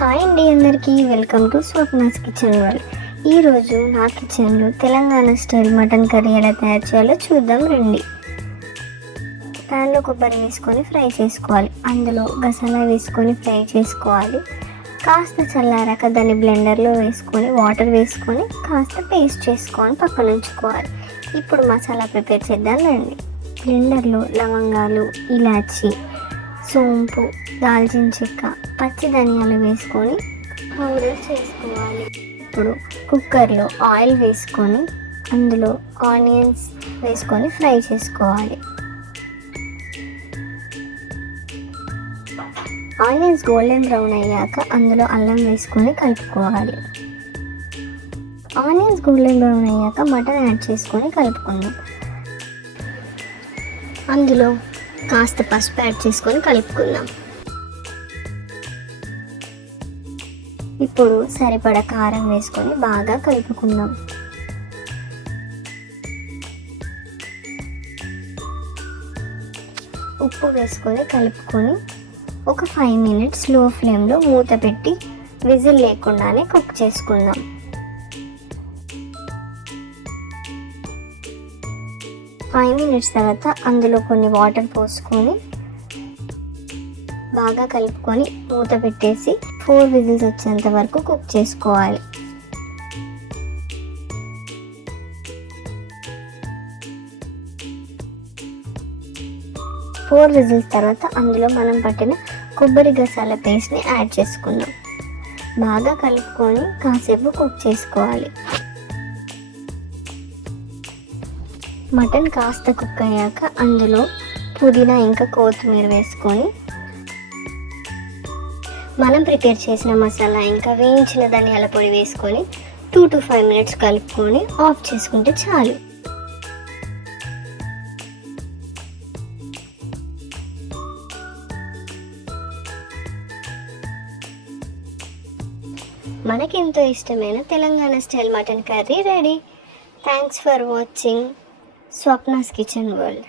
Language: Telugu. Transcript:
హాయ్ అండి, అందరికీ welcome to Swapna's kitchen world. ఈరోజు నా కిచెన్లో తెలంగాణ స్టైల్ మటన్ కర్రీ ఎలా తయారు చేయాలో చూద్దాం రండి. ప్యాన్లో కొబ్బరి వేసుకొని ఫ్రై చేసుకోవాలి. అందులో గసాలా వేసుకొని ఫ్రై చేసుకోవాలి. కాస్త చల్లారాక దాన్ని బ్లెండర్లో వేసుకొని వాటర్ వేసుకొని కాస్త పేస్ట్ చేసుకొని పక్కన ఉంచుకోవాలి. ఇప్పుడు మసాలా ప్రిపేర్ చేద్దాం రండి. బ్లెండర్లో లవంగాలు, ఇలాచి, సోంపు, దాల్చిన చెక్క, పచ్చి ధనియాలు వేసుకొని పౌడర్ చేసుకోవాలి. ఇప్పుడు కుక్కర్లో ఆయిల్ వేసుకొని అందులో ఆనియన్స్ వేసుకొని ఫ్రై చేసుకోవాలి. ఆనియన్స్ గోల్డెన్ బ్రౌన్ అయ్యాక అందులో అల్లం వేసుకొని కలుపుకోవాలి. ఆనియన్స్ గోల్డెన్ బ్రౌన్ అయ్యాక మటన్ యాడ్ చేసుకొని కలుపుకుందాం. అందులో కాస్త పసుపు యాడ్ చేసుకొని కలుపుకుందాం. ఇప్పుడు సరిపడా కారం వేసుకొని బాగా కలుపుకుందాం. ఉప్పు వేసుకొని కలుపుకొని ఒక 5 minutes లో ఫ్లేమ్లో మూత పెట్టి విజిల్ లేకుండానే కుక్ చేసుకుందాం. ఫైవ్ మినిట్స్ తర్వాత అందులో కొన్ని వాటర్ పోసుకొని బాగా కలుపుకొని మూత పెట్టేసి 4 విజిల్స్ వచ్చేంత వరకు కుక్ చేసుకోవాలి. 4 విజిల్స్ తర్వాత అందులో మనం పట్టిన కొబ్బరి గసాల పేస్ట్ని యాడ్ చేసుకుందాం. బాగా కలుపుకొని కాసేపు కుక్ చేసుకోవాలి. మటన్ కాస్త కుక్ అయ్యాక అందులో పుదీనా ఇంకా కొత్తిమీర వేసుకొని మనం ప్రిపేర్ చేసిన మసాలా ఇంకా వేయించిన ధనియాల పొడి వేసుకొని 2 to 5 minutes కలుపుకొని ఆఫ్ చేసుకుంటే చాలు. మనకెంతో ఇష్టమైన Telangana style mutton curry ready. Thanks for watching Swapna's kitchen world.